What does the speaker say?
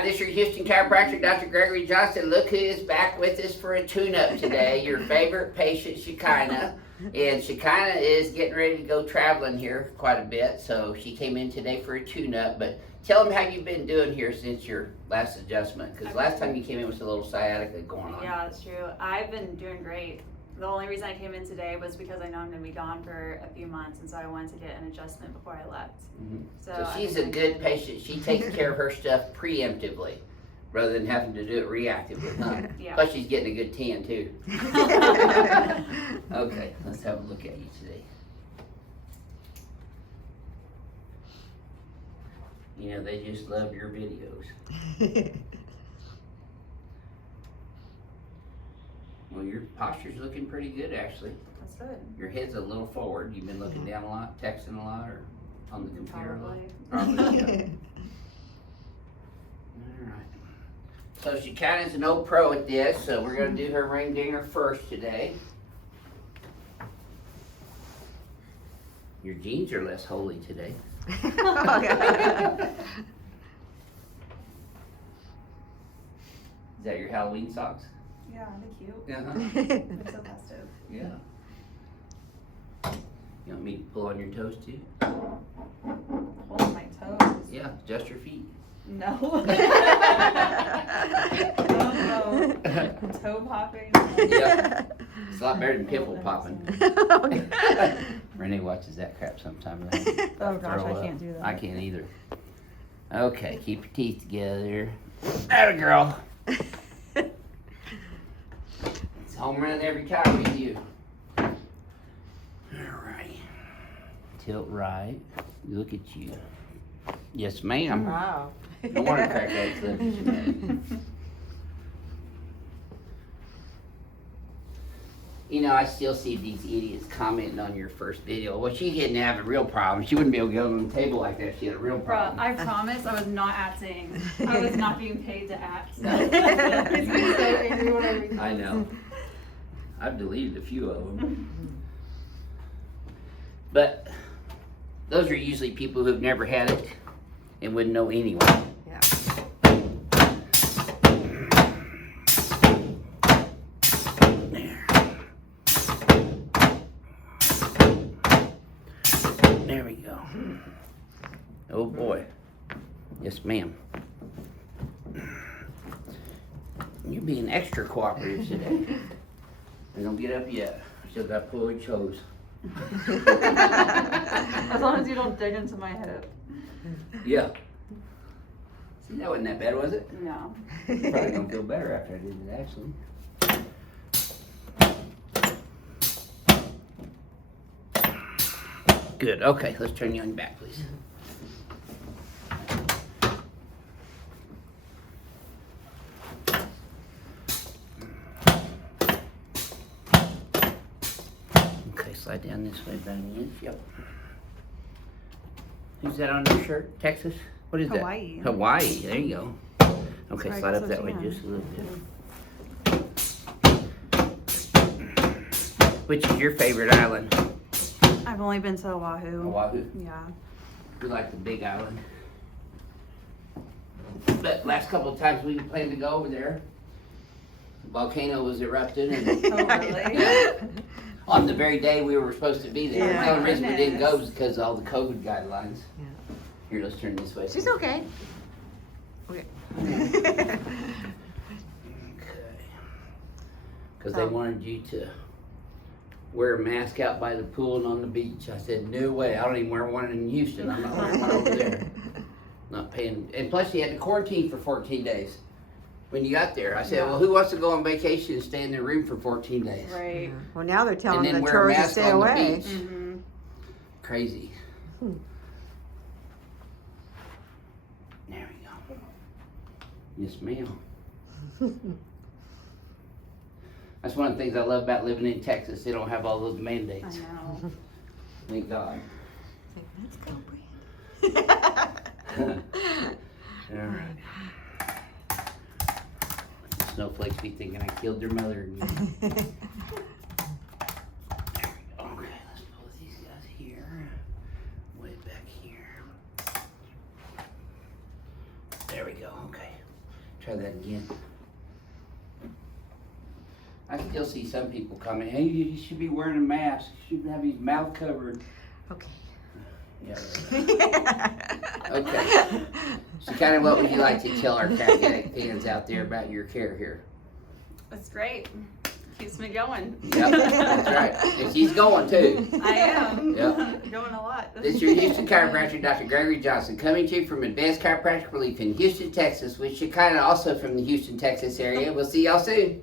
Hi, this is your Houston chiropractor, Dr. Gregory Johnson. Look who is back with us for a tune-up today. Your favorite patient, Shekynah. And Shekynah is getting ready to go traveling here quite a bit, so she came in today for a tune-up. But tell them how you've been doing here since your last adjustment, because last time you came in was a little sciatica going on. Yeah, that's true. I've been doing great. The only reason I came in today was because I know I'm going to be gone for a few months, and so I wanted to get an adjustment before I left. Mm-hmm. So she's a good patient. She takes care of her stuff preemptively rather than having to do it reactively. Huh? Yeah. Plus she's getting a good tan too. Okay, let's have a look at you today. You know, they just love your videos. Well, your posture's looking pretty good, actually. That's good. Your head's a little forward. You've been looking down a lot, texting a lot, or on the computer a lot? Probably. Probably, yeah. Alright. So Shekynah's an old pro at this, so we're going to do her ring dinger first today. Your jeans are less holy today. Is that your Halloween socks? Yeah, they're cute. Uh-huh. They're so festive. Yeah. You want me to pull on your toes too? Hold my toes. Yeah, just your feet. No. Oh, no. Toe popping. Yeah. It's a lot better than pimple popping. Renee watches that crap sometimes. Oh gosh, I can't do that. I can't either. Okay, keep your teeth together. Atta girl. It's home run every time with you. Alright. Tilt right. Look at you. Yes, ma'am. Wow. No wonder crack eggs live in genetics. You know, I still see these idiots commenting on your first video. Well, she didn't have a real problem. She wouldn't be able to get on the table like that if she had a real problem. I promise I was not acting. I was not being paid to act. No. I know. I've deleted a few of them. But those are usually people who've never had it and wouldn't know anyway. Yeah. There we go. Oh boy. Yes, ma'am. You're being extra cooperative today. And don't get up yet. Still got to pull your toes. As long as you don't dig into my hip. Yeah. See, that wasn't that bad, was it? No. Probably gonna feel better after I did it, actually. Good. Okay, let's turn you on your back, please. Okay, slide down this way about an inch. Yep. Who's that on your shirt? Texas? What is Hawaii. that? Hawaii. There you go. Okay, Right, slide up so that way tan. just a little bit. Which is your favorite island? I've only been to Oahu. Oahu. Yeah. We like the big island. But last couple of times we planned to go over there, the volcano was erupting, and Oh, really? on the very day we were supposed to be there. Yeah. The only reason we didn't go Goodness. was because of all the COVID guidelines. Yeah. Here, let's turn this way. She's okay. Okay. Okay. Because they Oh. wanted you to wear a mask out by the pool and on the beach. I said, no way. I don't even wear one in Houston. I'm not wearing one over there. Not paying. And plus, you had to quarantine for 14 days when you got there. I said, well, who wants to go on vacation and stay in their room for 14 days? Right. Well, now they're And telling then the wear a tourists to mask stay on the away. beach. Mm-hmm. Crazy. Hmm. There we go. Yes, ma'am. That's one of the things I love about living in Texas. They don't have all those I mandates. know. Thank God. Let's go, Brand. All right. Snowflakes be thinking I killed their mother again. There we go. Okay, let's pull these guys here. Way back here. There we go. Okay. Try that again. I still see some people comment, hey, you should be wearing a mask. You should have his mouth covered. Okay. Yeah. Okay. So kind of what would you like to tell our Chiropractic fans out there about your care here? That's great. Keeps me going. Yep, that's right. And she's going too. I am. Yep. Going a lot. This is your Houston chiropractor, Dr. Gregory Johnson, coming to you from Advanced Chiropractic Relief in Houston, Texas, with Shekynah also from the Houston, Texas area. We'll see y'all soon.